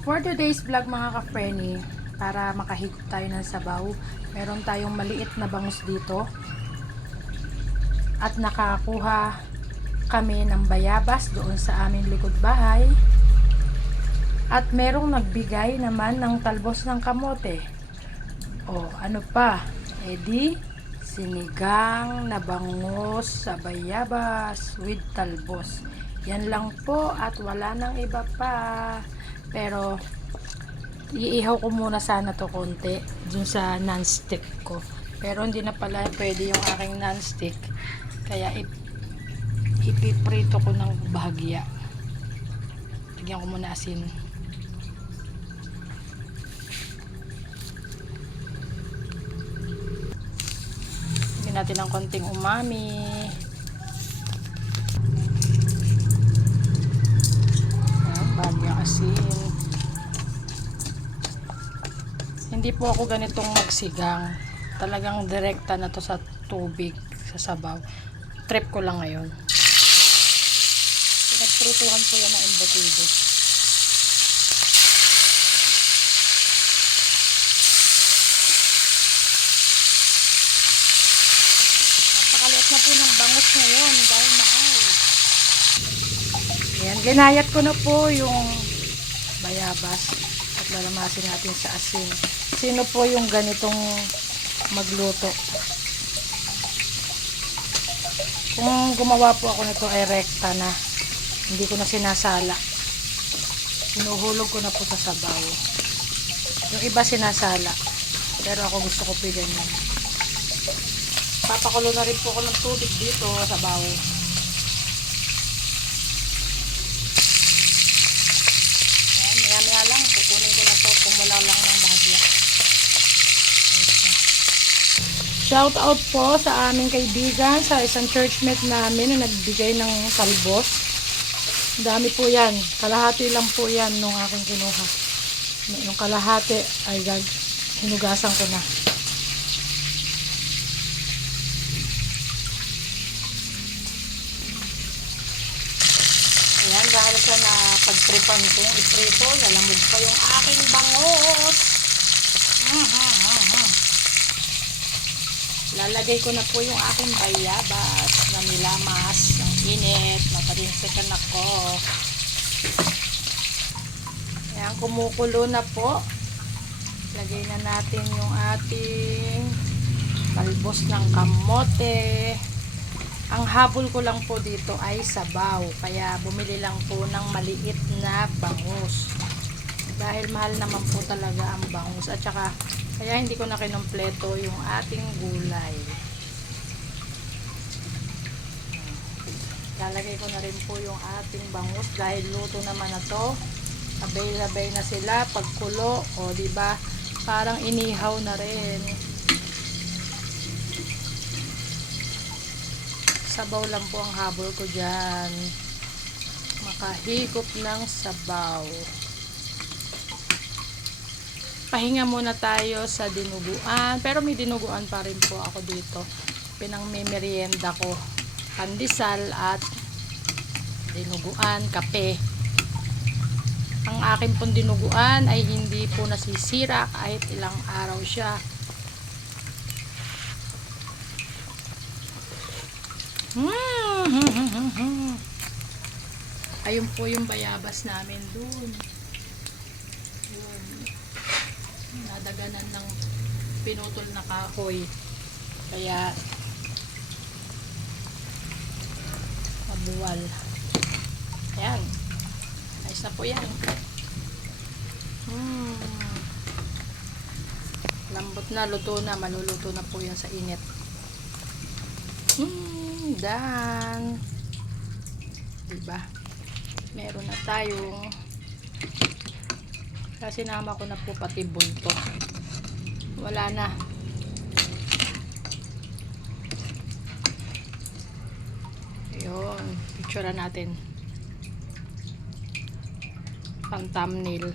For today's vlog mga ka-Frenny, para makahigop tayo ng sabaw, meron tayong maliit na bangus dito. At nakakuha kami ng bayabas doon sa aming likod bahay. At merong nagbigay naman ng talbos ng kamote. O ano pa, edi sinigang na bangus sa bayabas with talbos. Yan lang po at wala nang iba pa. Pero iihaw ko muna sana to konti dun sa non-stick ko. Pero hindi na pala pwede yung aking non-stick. Kaya ip ipiprito ko ng bahagya. Lagyan ko muna asin. Lagyan natin ng konting umami. Ayan, bahagyang asin. Hindi po ako ganitong magsigang. Talagang direkta na to sa tubig, sa sabaw. Trip ko lang ngayon. Pinagprutuhan ko yan ng embutido. Napakaliit na po ng bangus ngayon dahil mahal. Ayan, ginayat ko na po yung bayabas lalamasin natin sa asin. Sino po yung ganitong magluto? Kung gumawa po ako nito ay rekta na. Hindi ko na sinasala. Sinuhulog ko na po sa sabaw. Yung iba sinasala. Pero ako gusto ko po ganyan. Papakulo na rin po ako ng tubig dito sa bawo. Ayan, maya maya lang. Kukunin ko na to kung wala lang ng bahagya. Shout out po sa aming kaibigan, sa isang churchmate namin na nagbigay ng talbos. Ang Dami po yan. Kalahati lang po yan nung aking kinuha. Yung kalahati ay hinugasan ko na. Ayan, dahil sa na pagtripan ko, iprito, lalamog pa yung aking bangos. Mhm. Lalagay ko na po yung aking bayabas na nilamas ng init. Matalinsikan ako. Ayan, kumukulo na po. Lagay na natin yung ating talbos ng kamote. Ang habol ko lang po dito ay sabaw. Kaya bumili lang po ng maliit na bangus. Dahil mahal naman po talaga ang bangus. At saka, kaya hindi ko na kinumpleto yung ating gulay. Lalagay ko na rin po yung ating bangus dahil luto naman na to. Sabay-sabay na sila pagkulo o di ba parang inihaw na rin. Sabaw lang po ang habol ko dyan. Makahigop ng sabaw. Pahinga muna tayo sa dinuguan. Pero may dinuguan pa rin po ako dito. Pinang merienda ko. Pandesal at dinuguan, kape. Ang akin pong dinuguan ay hindi po nasisira kahit ilang araw siya. Ayun po yung bayabas namin dun. Yun. Nadaganan ng pinutol na kahoy. Kaya mabuwal. Ayan. Ayos na po yan. Hmm. Lambot na, luto na. Maluluto na po yan sa init. Hmm, dan. Diba? Meron na tayong kasi nama ko na po pati bunto. Wala na. Ayun. Picture natin. Pang thumbnail.